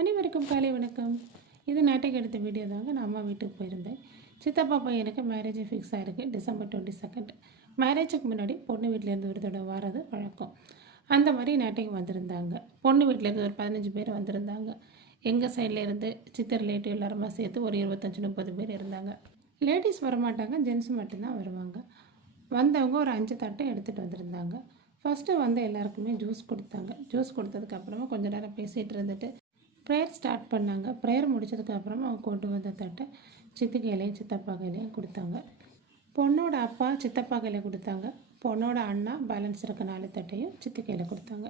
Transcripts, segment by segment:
அனைவருக்கும் காலை வணக்கம். இது நாட்டுக்கு எடுத்த வீடியோ தாங்க. நான் அம்மா வீட்டுக்கு போயிருந்தேன். சித்தப்பா பையனுக்கு மேரேஜ் ஃபிக்ஸ் ஆகிருக்கு டிசம்பர் 22. மேரேஜுக்கு முன்னாடி பொண்ணு வீட்டிலேருந்து ஒரு தடவை வர்றது வழக்கம். அந்த மாதிரி நாட்டுக்கு வந்திருந்தாங்க. பொண்ணு வீட்டிலேருந்து ஒரு 15 பேர் வந்திருந்தாங்க. எங்கள் சைட்லேருந்து சித்த ரிலேட்டிவ் எல்லாருமா சேர்த்து ஒரு 25-30 பேர் இருந்தாங்க. லேடிஸ் வரமாட்டாங்க, ஜென்ஸ் மட்டும்தான் வருவாங்க. வந்தவங்க ஒரு 5 தட்டை எடுத்துகிட்டு வந்திருந்தாங்க. ஃபஸ்ட்டு வந்து எல்லாருக்குமே ஜூஸ் கொடுத்தாங்க. ஜூஸ் கொடுத்ததுக்கப்புறமா கொஞ்சம் நேரம் பேசிகிட்டு இருந்துட்டு ப்ரேயர் ஸ்டார்ட் பண்ணாங்க. ப்ரேயர் முடிச்சதுக்கப்புறமா அவங்க கொண்டு வந்த தட்டை சித்தி கையிலையும் சித்தப்பா கையிலையும் கொடுத்தாங்க. பொண்ணோட அப்பா சித்தப்பா கையில் கொடுத்தாங்க. பொண்ணோட அண்ணா பேலன்ஸ் இருக்க 4 தட்டையும் சித்தி கையில் கொடுத்தாங்க.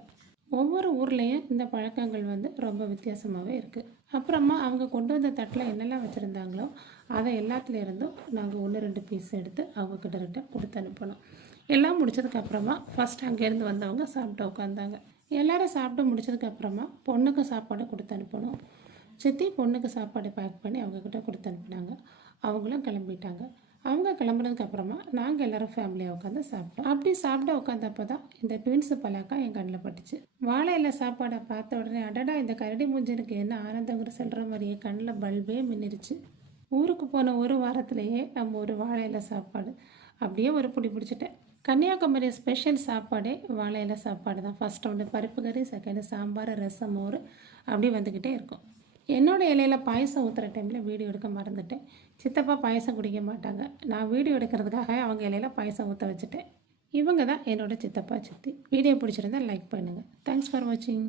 ஒவ்வொரு ஊர்லேயும் இந்த பழக்கங்கள் வந்து ரொம்ப வித்தியாசமாகவே இருக்குது. அப்புறமா அவங்க கொண்டு வந்த தட்டில் என்னெல்லாம் வச்சுருந்தாங்களோ அதை எல்லாத்துலேருந்தும் நாங்கள் 1-2 பீஸ் எடுத்து அவங்கக்கிட்ட ரிட்டன் கொடுத்து அனுப்பணும். எல்லாம் முடிச்சதுக்கப்புறமா ஃபஸ்ட் அங்கேருந்து வந்தவங்க சாப்பிட்டு உட்காந்தாங்க. எல்லோரும் சாப்பிட்டு முடிச்சதுக்கப்புறமா பொண்ணுக்கு சாப்பாடு கொடுத்து அனுப்பணும். சித்தி பொண்ணுக்கு சாப்பாடு பேக் பண்ணி அவங்கக்கிட்ட கொடுத்து அனுப்பினாங்க. அவங்களும் கிளம்பிட்டாங்க. அவங்க கிளம்புனதுக்கப்புறமா நாங்கள் எல்லோரும் ஃபேமிலியாக உட்காந்து சாப்பிட்டோம். அப்படி சாப்பிட உட்காந்தப்போ தான் இந்த ட்வின்ஸு பலாக்கா என் கண்ணில் பட்டுச்சு. வாழையில சாப்பாடை பார்த்த உடனே அடடா இந்த கரடி மூஞ்சனுக்கு என்ன ஆனந்தங்கிற சொல்கிற மாதிரியே கண்ணில் பல்பே மின்னிருச்சு. ஊருக்கு போன ஒரு வாரத்திலேயே நம்ம ஒரு வாழையில சாப்பாடு அப்படியே ஒரு பிடி பிடிச்சிட்டேன். கன்னியாகுமரி ஸ்பெஷல் சாப்பாடே வாழையில சாப்பாடு தான். ஃபஸ்ட் ரவுண்டு பருப்பு கறி, செகண்டு சாம்பார், ரசம், மோர் அப்படி வந்துக்கிட்டே இருக்கும். என்னோடய இலையில் பாயசம் ஊற்றுற டைமில் வீடியோ எடுக்க மறந்துட்டேன். சித்தப்பா பாயசம் குடிக்க மாட்டாங்க. நான் வீடியோ எடுக்கிறதுக்காக அவங்க இலையில் பாயசம் ஊற்ற வச்சுட்டேன். இவங்க தான் என்னோடய சித்தப்பா சித்தி. வீடியோ பிடிச்சிருந்தா லைக் பண்ணுங்கள். தேங்க்ஸ் ஃபார் வாட்சிங்.